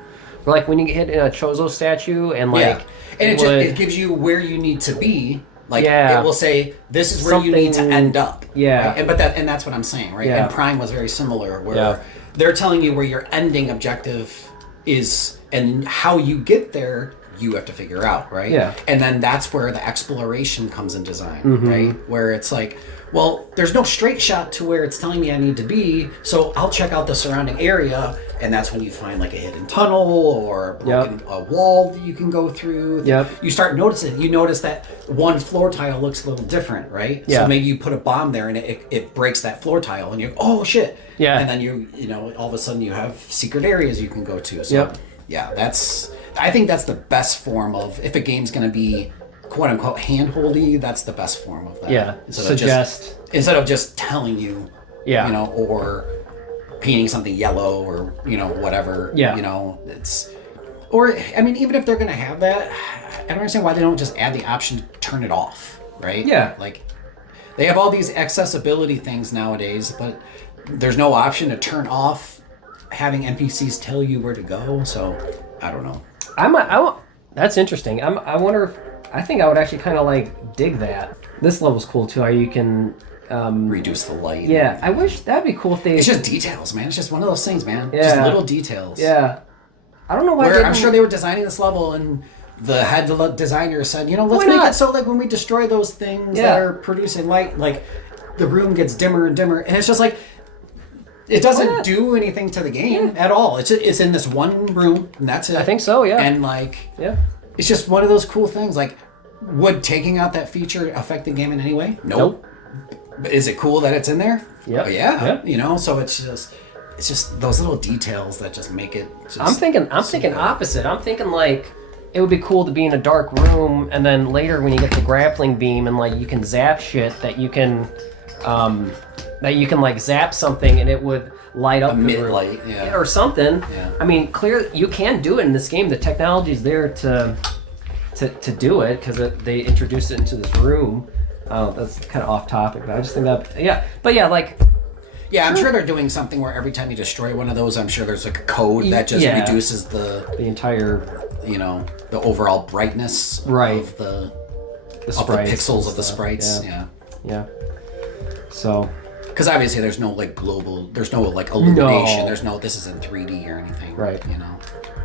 Or like when you get hit in a Chozo statue and like and it gives you where you need to be. Like it will say this is where you need to end up. Yeah. Right? And that's what I'm saying, right? Yeah. And Prime was very similar, where they're telling you where your ending objective is and how you get there. You have to figure out, right? Yeah. And then that's where the exploration comes in design, right? Where it's like, well, there's no straight shot to where it's telling me I need to be, so I'll check out the surrounding area, and that's when you find like a hidden tunnel or a wall that you can go through. You start noticing, you notice that one floor tile looks a little different, right? So maybe you put a bomb there and it breaks that floor tile, and you're, oh shit. Yeah. And then you all of a sudden you have secret areas you can go to. So I think that's the best form of, if a game's going to be quote unquote handholdy, that's the best form of that. Yeah. Instead of just telling you, or painting something yellow or, whatever, it's, or, I mean, even if they're going to have that, I don't understand why they don't just add the option to turn it off, right? Yeah. Like, they have all these accessibility things nowadays, but there's no option to turn off having NPCs tell you where to go, so I don't know. That's interesting. I wonder if, I think I would actually kind of like dig that. This level's cool too, how you can reduce the light. Yeah, I wish that'd be cool if they. It's just details, man. It's just one of those things, man. Yeah. Just little details. Yeah, I don't know why. I'm sure they were designing this level, and the head designer said, let's make it so like when we destroy those things that are producing light, like the room gets dimmer and dimmer, and it's just like. It doesn't do anything to the game at all. It's in this one room, and that's it. I think so, yeah. And it's just one of those cool things. Like, would taking out that feature affect the game in any way? Nope. But is it cool that it's in there? Yep. Oh, yeah. Yep. So it's just those little details that just make it. I'm thinking opposite. I'm thinking like it would be cool to be in a dark room, and then later when you get the grappling beam and like you can zap shit that you can. That you can like zap something and it would light up the room. Light, or something. Yeah. I mean, you can do it in this game. The technology is there to do it because they introduced it into this room. That's kind of off topic, but I just think that I'm sure they're doing something where every time you destroy one of those, I'm sure there's like a code that just reduces the entire the overall brightness of the pixels of the sprites. Yeah. So. Because obviously there's no like illumination. There's no, this isn't 3D or anything. Right.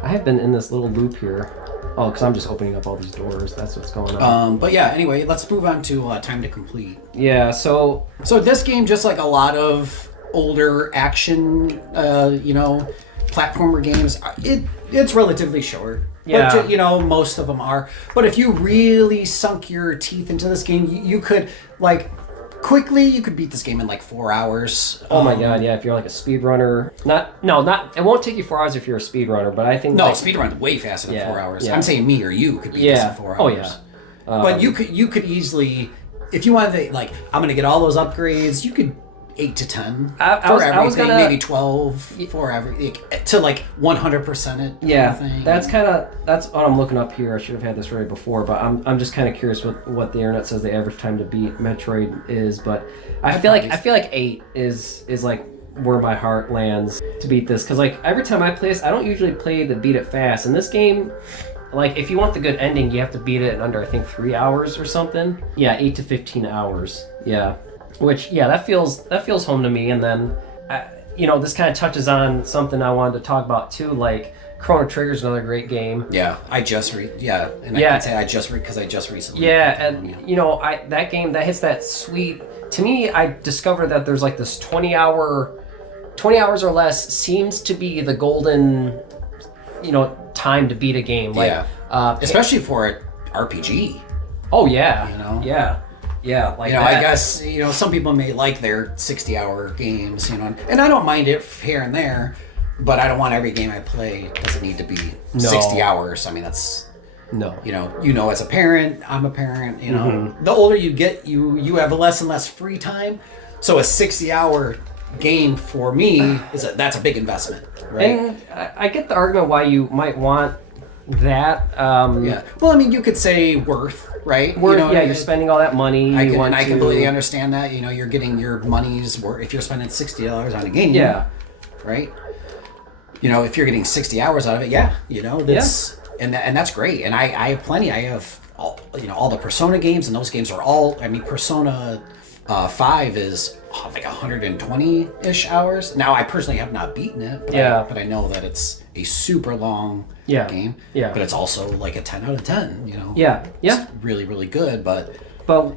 I have been in this little loop here. Oh, because I'm just opening up all these doors. That's what's going on. But yeah, anyway, let's move on to Time to Complete. Yeah, so this game, just like a lot of older action, platformer games, it's relatively short. Yeah. But, most of them are. But if you really sunk your teeth into this game, you could, like... Quickly, you could beat this game in like 4 hours. Oh my god, yeah! If you're like a speedrunner, it won't take you 4 hours if you're a speedrunner. But I think speedrun's way faster than 4 hours. Yeah. I'm saying me or you could beat this in 4 hours. Oh yeah. But you could easily, if you wanted to, like, I'm gonna get all those upgrades. You could 8 to 10 I was gonna, maybe 12 for every to like 100% it. Yeah, that's what I'm looking up here. I should have had this ready before, but I'm just kind of curious what the internet says the average time to beat Metroid is. But I feel like 8 is like where my heart lands to beat this, because like every time I play this, I don't usually play to beat it fast. In this game, like if you want the good ending, you have to beat it in under I think 3 hours or something. Yeah, 8 to 15 hours. Yeah. Which, that feels home to me. And then, this kind of touches on something I wanted to talk about too. Like, Chrono Trigger is another great game. Yeah, I can say I just recently. Yeah, and that game that hits that sweet. To me, I discovered that there's like this 20 hours or less seems to be the golden, time to beat a game. Like, especially for an RPG. Oh yeah, Yeah, like I guess some people may like their 60-hour games, and I don't mind it here and there, but I don't want every game I play doesn't need to be 60 hours. I mean, that's as a parent, I'm a parent. The older you get, you have less and less free time, so a 60-hour game for me that's a big investment, right? And I get the argument why you might want that. Well, I mean, you could say worth. Right? You're spending all that money. I completely understand that. You're getting your money's worth if you're spending $60 on a game. Yeah. Right? If you're getting 60 hours out of it, and that's great. And I have plenty. I have all the Persona games, and those games are all. I mean, Persona 5 is like 120-ish hours. Now, I personally have not beaten it. But I know that it's a super long game. Yeah. But it's also like a 10 out of 10, It's really, really good, but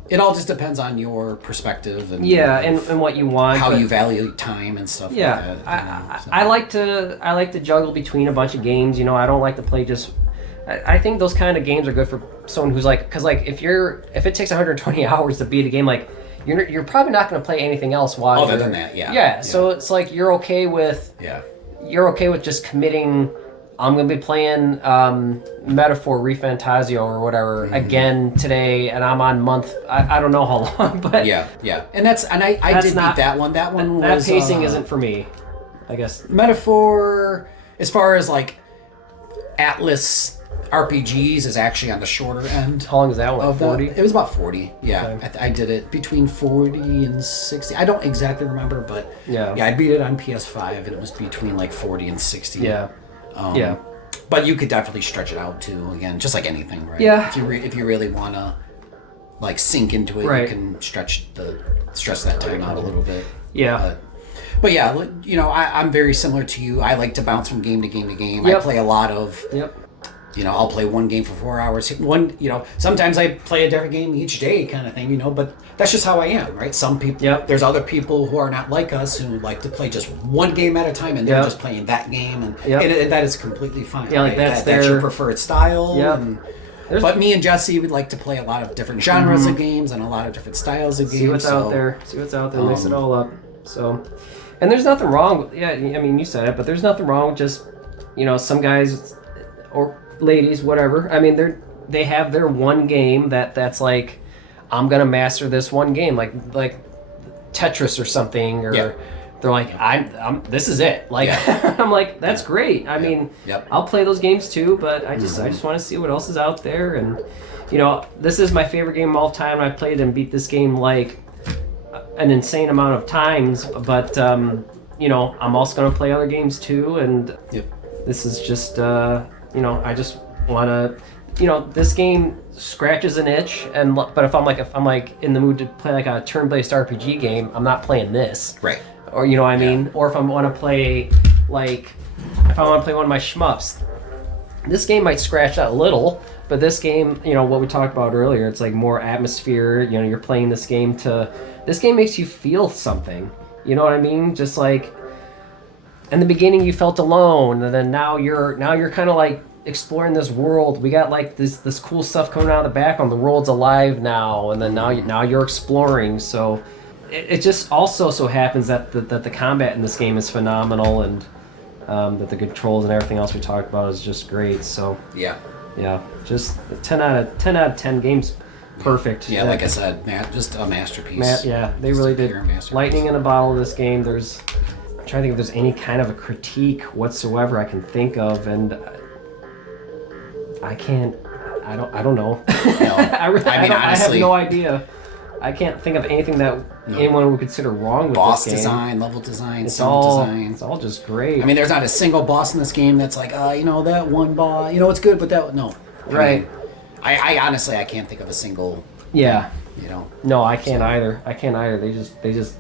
it all just depends on your perspective and and what you want, how you value time and stuff like that. I like to juggle between a bunch of games, I don't like to play just I think those kind of games are good for someone who's like, because like if it takes 120 hours to beat a game, like you're probably not going to play anything else while other than that. So it's like you're okay with just committing. I'm going to be playing Metaphor ReFantazio or whatever again today, and I'm on month. I don't know how long, but and I did beat that one. That one that was pacing isn't for me, I guess. Metaphor, as far as like Atlas RPGs, is actually on the shorter end. How long is that one? 40? It was about 40. Yeah, okay. I did it between 40 and 60. I don't exactly remember, but I beat it on PS5, and it was between like 40 and 60. Yeah. But you could definitely stretch it out too. Again, just like anything, right? Yeah. If you really wanna like sink into it, Right. you can stress that time out a little bit. Yeah. But yeah, you know, I'm very similar to you. I like to bounce from game to game to game. Yep. I play a lot of, you know, I'll play one game for 4 hours. You know, sometimes I play a different game each day kind of thing, you know, but that's just how I am, right? Some people, there's other people who are not like us who like to play just one game at a time and they're just playing that game. And, and that is completely fine. Yeah, like right? that's your preferred style. And, but me and Jesse would like to play a lot of different genres of games and a lot of different styles of games. See what's out there. Mix it all up. So, and there's nothing wrong with, I mean, you said it, but there's nothing wrong with just, you know, some guys or ladies, whatever. I mean, they have their one game that's like, I'm gonna master this one game, like Tetris or something, or they're like, I'm this is it. Like, I'm like, that's great. I mean, I'll play those games too, but I just want to see what else is out there. And you know, this is my favorite game of all time. I played and beat this game like an insane amount of times, but you know, I'm also gonna play other games too. And this is just you know, I just want to, you know, this game scratches an itch, but if I'm like in the mood to play like a turn-based RPG game, I'm not playing this. Right. Or you know what I mean? Or if I want to play one of my shmups, this game might scratch that a little, but this game, you know, what we talked about earlier, it's like more atmosphere. You know, you're playing this game makes you feel something. You know what I mean? Just like in the beginning you felt alone, and then now you're kind of like exploring this world. We got like this cool stuff coming out of the background. The world's alive now, and then now you're exploring. So it just also so happens that the combat in this game is phenomenal, and that the controls and everything else we talked about is just great. So just 10 out of 10 games. Perfect. Yeah, like I said, just a masterpiece. They really did. Lightning in a bottle of this game. I'm trying to think if there's any kind of a critique whatsoever I can think of, and I don't know. I have no idea. I can't think of anything that anyone would consider wrong with boss this game. Design, level design, sound design. It's all just great. I mean, there's not a single boss in this game that's like, you know, that one boss, you know, it's good, but that no. Right. I honestly, I can't think of a single. Yeah. You know. No, I can't either. They just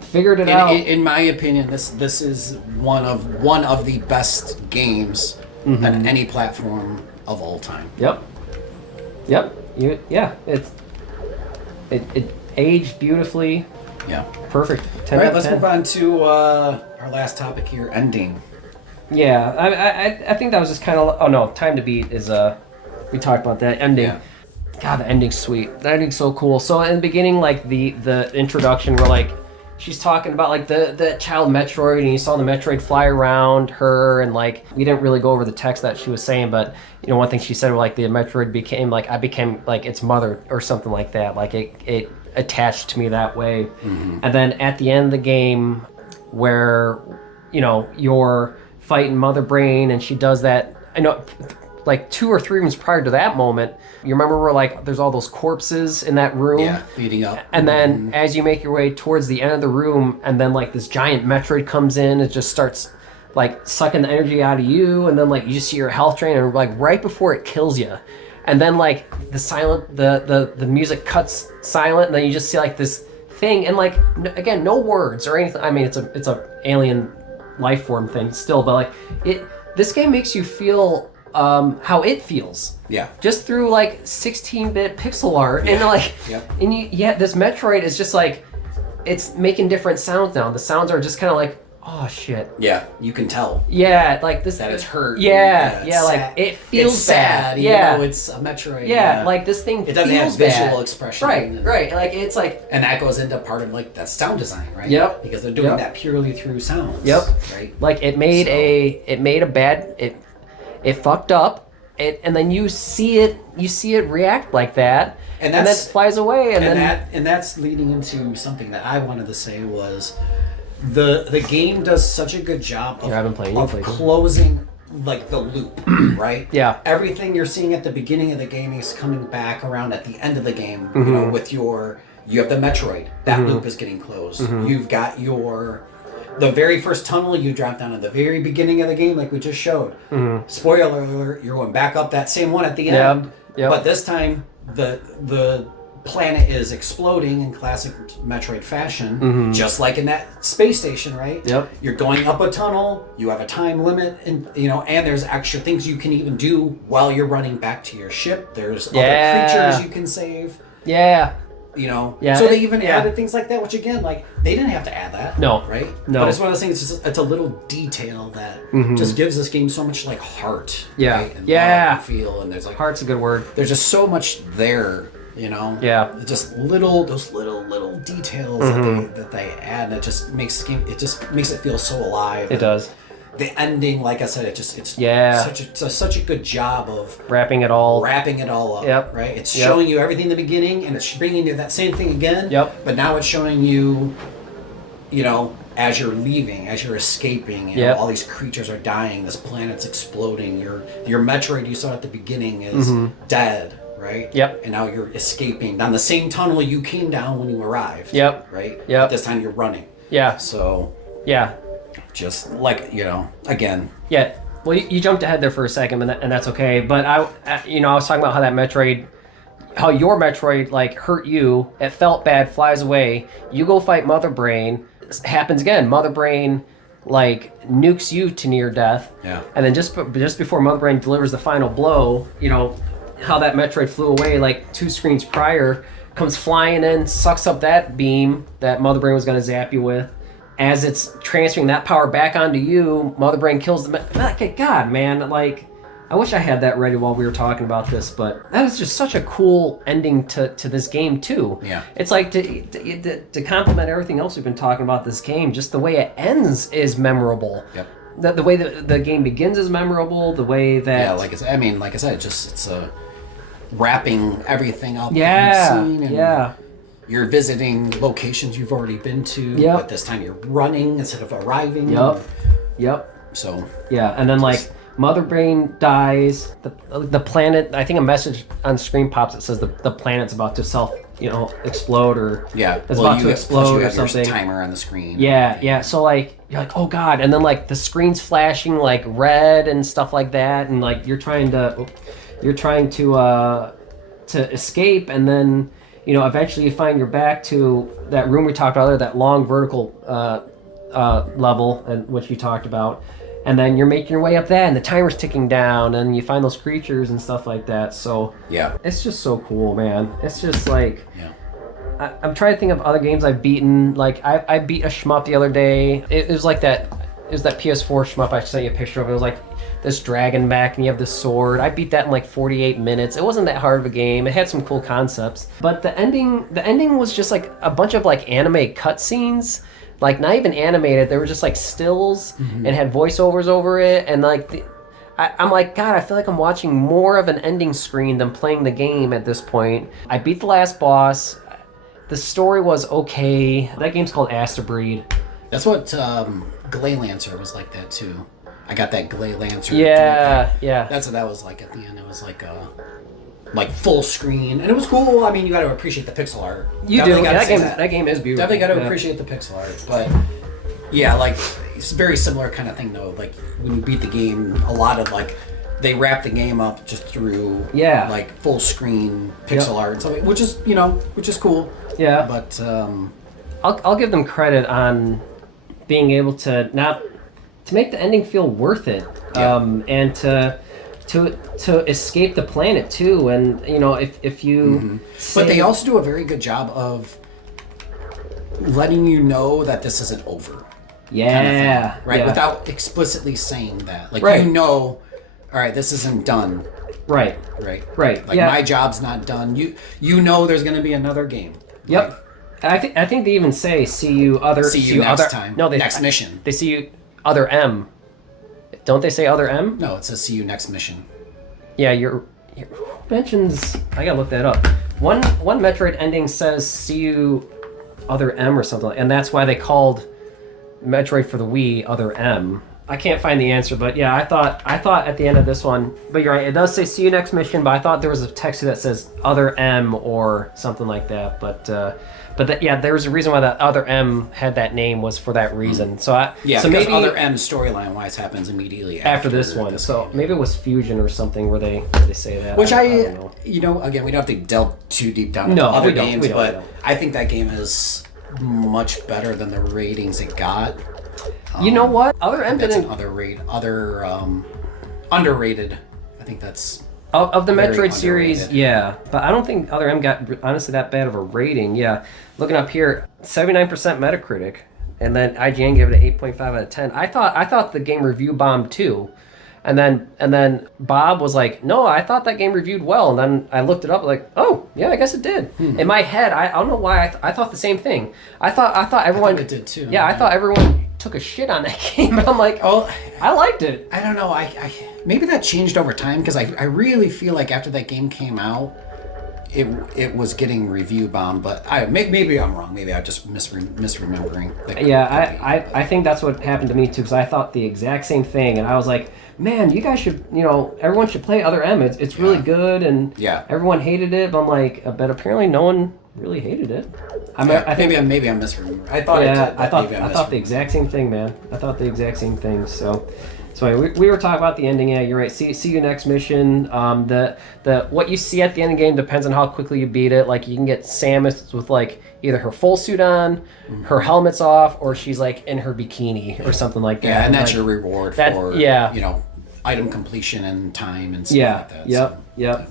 figured it out. In my opinion, this is one of the best games on any platform of all time. Yep. It aged beautifully. Yeah. Perfect. 10 all right, out of let's 10. move on to our last topic here, ending. Yeah, I think that was just kind of. Oh no, Time to Beat is we talked about that ending. Yeah. God, the ending's sweet. The ending's so cool. So in the beginning, like the introduction, where like she's talking about like the child Metroid, and you saw the Metroid fly around her, and like we didn't really go over the text that she was saying, but you know, one thing she said was like the Metroid became like I became like its mother or something like that. Like it attached to me that way. And then at the end of the game, where you know you're fighting Mother Brain, and she does that. I know. Like 2 or 3 rooms prior to that moment, you remember where like there's all those corpses in that room? Yeah, leading up. And then as you make your way towards the end of the room, and then like this giant Metroid comes in, it just starts like sucking the energy out of you, and then like you see your health drain, and like right before it kills you, and then like the music cuts silent, and then you just see like this thing, and like again, no words or anything. I mean, it's a alien life form thing still, but like this game makes you feel how it feels. Yeah. Just through like 16-bit pixel art, and like, and this Metroid is just like, it's making different sounds now. The sounds are just kind of like, oh shit. Yeah, you can tell. Yeah, like this. That it's hurt. Yeah, like sad. it feels it's sad, bad. Yeah, it's a Metroid. Yeah, like this thing. It doesn't feels have visual bad. expression. Right. Like it's like. And that goes into part of like that sound design, right? Yep. Because they're doing that purely through sounds. Yep. Right. Like it made a bad. It fucked up. And then you see it react like that, and then it flies away, and that's leading into something that I wanted to say was the game does such a good job of closing like the loop, right? Yeah. Everything you're seeing at the beginning of the game is coming back around at the end of the game. You know, with you have the Metroid, that loop is getting closed. You've got the very first tunnel you drop down at the very beginning of the game, like we just showed. Spoiler alert, you're going back up that same one at the end. But this time, the planet is exploding in classic Metroid fashion, just like in that space station, right? Yep. You're going up a tunnel, you have a time limit, and and there's extra things you can even do while you're running back to your ship. There's other creatures you can save. Yeah. So they even added things like that, which again, like, they didn't have to add that. No. Right? No. But it's one of those things, it's a little detail that just gives this game so much, like, heart. Yeah. Right? And Yeah. love and feel, and there's, like... Heart's a good word. There's just so much there, Yeah. Just those little details that they add, and it just makes the game, it feel so alive. It does. The ending, like I said, it's such a good job of wrapping it all up. Yep. Right? It's showing you everything in the beginning, and it's bringing you that same thing again. Yep. But now it's showing you, as you're leaving, as you're escaping, all these creatures are dying, this planet's exploding, your Metroid you saw at the beginning is dead. Right? Yep. And now you're escaping down the same tunnel you came down when you arrived. Yep. Right? Yep. But this time you're running. Yeah. So... Yeah. Just like, again. Yeah. Well, you jumped ahead there for a second, and that's okay. But I was talking about how that Metroid, how your Metroid, like, hurt you. It felt bad, flies away. You go fight Mother Brain. Happens again. Mother Brain, like, nukes you to near death. Yeah. And then just before Mother Brain delivers the final blow, how that Metroid flew away, like, 2 screens prior, comes flying in, sucks up that beam that Mother Brain was going to zap you with. As it's transferring that power back onto you, Mother Brain kills the... God, man, like, I wish I had that ready while we were talking about this, but that is just such a cool ending to this game, too. Yeah. It's like, to complement everything else we've been talking about this game, just the way it ends is memorable. Yep. The way that the game begins is memorable, the way that... Yeah, like I said, it's wrapping everything up. Yeah, in the scene, and you're visiting locations you've already been to, but this time you're running instead of arriving. Yep. So... Yeah, and then, like, Mother Brain dies, the planet, I think a message on screen pops that says the planet's about to explode, or it's about to explode or something. Your timer on the screen. Yeah. So, like, you're like, oh god, and then, like, the screen's flashing, like, red and stuff like that, and, like, you're trying to escape, and then eventually you find your back to that room we talked about earlier, that long vertical level, and which you talked about. And then you're making your way up that, and the timer's ticking down, and you find those creatures and stuff like that. So it's just so cool, man. It's just like, I'm trying to think of other games I've beaten. Like, I beat a shmup the other day. It was like that. It was that PS4 shmup I sent you a picture of. It was like this dragon back, and you have this sword. I beat that in like 48 minutes. It wasn't that hard of a game. It had some cool concepts, but the ending was just like a bunch of like anime cutscenes. Like, not even animated. They were just like stills and had voiceovers over it. And like, I'm like, God, I feel like I'm watching more of an ending screen than playing the game at this point. I beat the last boss. The story was okay. That game's called Asterbreed. That's what Glay Lancer was like that too. I got that Glay Lancer. Yeah. That's what that was like at the end. It was like full screen, and it was cool. I mean, you got to appreciate the pixel art. You do. That game is beautiful. Definitely got to appreciate the pixel art. But yeah, like, it's a very similar kind of thing though. Like, when you beat the game, a lot of like, they wrap the game up just through like full screen pixel art and stuff, which is cool. Yeah. But I'll give them credit on being able to make the ending feel worth it, and to escape the planet too, and if you but they also do a very good job of letting you know that this isn't over, kind of thing, right? Without explicitly saying that, like, all right, this isn't done, right. Like, my job's not done. You know there's going to be another game. I think they even say see you next time. No, next mission. They see you other M. Don't they say other M? No, it says see you next mission. Yeah, who mentions... I gotta look that up. One Metroid ending says see you other M or something, and that's why they called Metroid for the Wii other M. I can't find the answer, but yeah, I thought at the end of this one, but you're right, it does say see you next mission, but I thought there was a text that says other M or something like that, but there was a reason why that other M had that name was for that reason. So because maybe other M storyline wise happens immediately after this one. So maybe it was Fusion or something where they say that. Which I don't know. You know, again, we don't have to delve too deep down into other games, but I think that game is much better than the ratings it got. You know what? Other M didn't. Underrated. I think that's of the Metroid underrated. series, yeah. But I don't think Other M got honestly that bad of a rating. Yeah, looking up here, 79% Metacritic, and then IGN gave it an 8.5 out of 10. I thought the game review bombed too, and then Bob was like, no, I thought that game reviewed well, and then I looked it up like, oh yeah, I guess it did. In my head, I don't know why I thought the same thing. I thought everyone it did too. Yeah, I thought everyone took a shit on that game, but I'm like, oh, I liked it. I don't know. I maybe that changed over time because I really feel like after that game came out, it was getting review bombed. But maybe I'm wrong. Maybe I'm just misremembering. I think that's what happened to me too, because I thought the exact same thing, and I was like, man, you guys should, everyone should play Other M. It's really good, and everyone hated it. But I'm like, but apparently no one really hated it. I think maybe I'm misremembering. I thought the exact same thing, man. I thought the exact same thing. So anyway, we were talking about the ending. Yeah, you're right. See you next mission. The what you see at the end of the game depends on how quickly you beat it. Like you can get Samus with like either her full suit on, her helmet's off, or she's like in her bikini or something like that. Yeah, and that's your reward for item completion and time and stuff like that. Yep.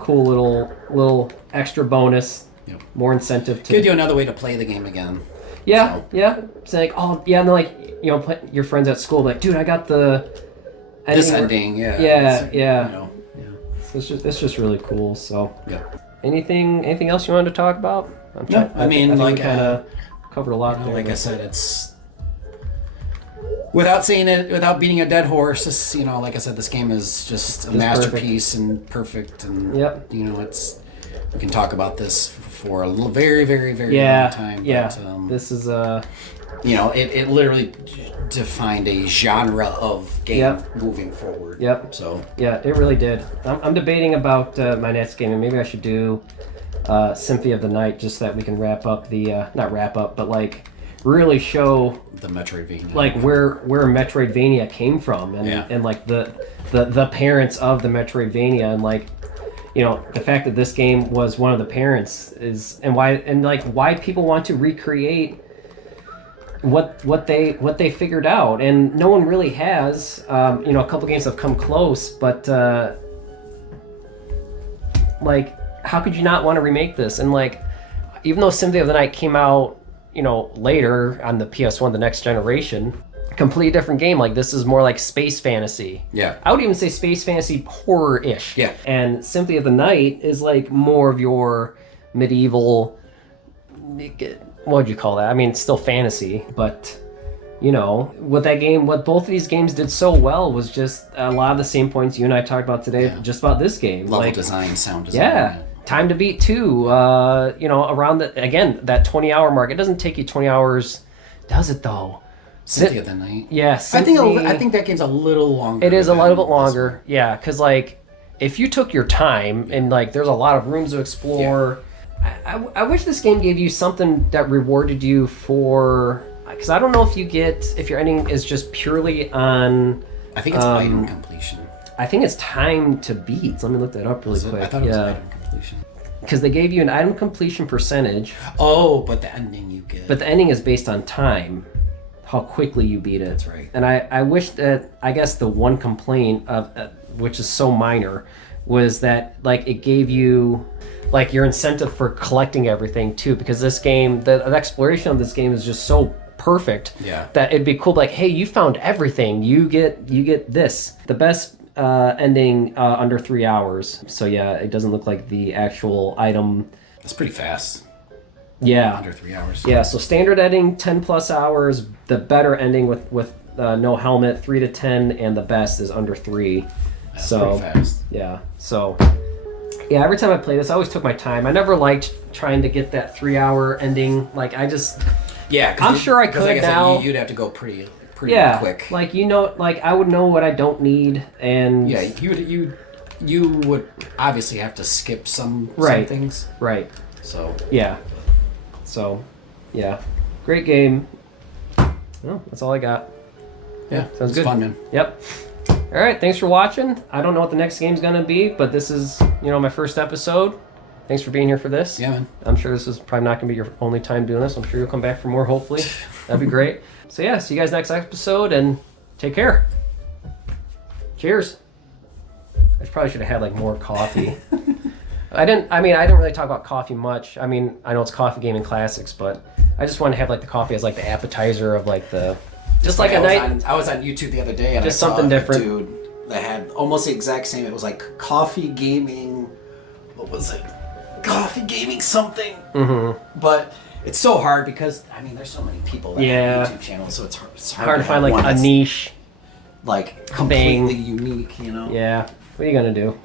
Cool little extra bonus. Yep. More incentive to give you another way to play the game again. Yeah. It's like, oh yeah, and then like your friends at school like, dude, I got the ending. Yeah. So it's just really cool. So anything else you wanted to talk about? I mean, we kind of covered a lot there. Like I said, it's without saying it, without beating a dead horse. This, like I said, this game is just a masterpiece and perfect. And it's. We can talk about this for a very, very, very long time. Yeah, this is it literally defined a genre of game moving forward. Yep. So yeah, it really did. I'm debating about my next game, and maybe I should do Symphony of the Night, just so that we can wrap up the not wrap up, but like really show the Metroidvania, like where Metroidvania came from, and like the parents of the Metroidvania, and like. The fact that this game was one of the parents is, and why people want to recreate what they figured out, and no one really has. A couple games have come close, but like, how could you not want to remake this? And like, even though Symphony of the Night came out, later on the PS1, the next generation. Completely different game. Like this is more like space fantasy. Yeah. I would even say space fantasy horror-ish. Yeah. And Symphony of the Night is like more of your medieval. What would you call that? I mean, it's still fantasy, but what both of these games did so well was just a lot of the same points you and I talked about today, just about this game. Level design, sound design. Yeah. Time to beat too. Around that 20-hour mark. It doesn't take you 20 hours, does it though? Symphony of the Night. Yeah, I think that game's a little longer. It is a little bit longer. Yeah, because like if you took your time and like there's a lot of rooms to explore. Yeah. I wish this game gave you something that rewarded you for, because I don't know if your ending is just purely on. I think it's item completion. I think it's time to beat. So let me look that up really quick. I thought it was item completion. Because they gave you an item completion percentage. Oh, but the ending you get. But the ending is based on time. How quickly you beat it. That's right. And I wish that, I guess the one complaint of which is so minor was that like it gave you like your incentive for collecting everything too, because this game, the exploration of this game is just so perfect that it'd be cool, like, hey, you found everything, you get this, the best ending under 3 hours. So yeah, it doesn't look like the actual item. That's pretty fast. Yeah. Under 3 hours. Yeah, so standard ending, 10 plus hours. The better ending with no helmet, 3 to 10, and the best is under 3. That's pretty fast. Yeah. So, yeah, every time I play this, I always took my time. I never liked trying to get that 3 hour ending. Like, I just... Yeah, I'm sure I could like I said, now. You'd have to go pretty pretty quick. Like like I would know what I don't need, and yeah, you would obviously have to skip some things. Right. So yeah, great game. Well, that's all I got. Yeah, sounds good. Fun, man. Yep. All right, thanks for watching. I don't know what the next game's gonna be, but this is my first episode. Thanks for being here for this. Yeah, man. I'm sure this is probably not gonna be your only time doing this. I'm sure you'll come back for more. Hopefully, that'd be great. So yeah, see you guys next episode, and take care. Cheers. I probably should have had like more coffee. I didn't really talk about coffee much. I mean, I know it's Coffee Gaming Classics, but I just wanted to have like the coffee as like the appetizer of like the just like a night. I was on YouTube the other day and just I saw something different. A dude that had almost the exact same. It was like Coffee Gaming. What was it? Coffee Gaming something. Mm-hmm. But it's so hard because there's so many people that have YouTube channels, so it's hard to find like a niche, like completely unique. Yeah. What are you gonna do?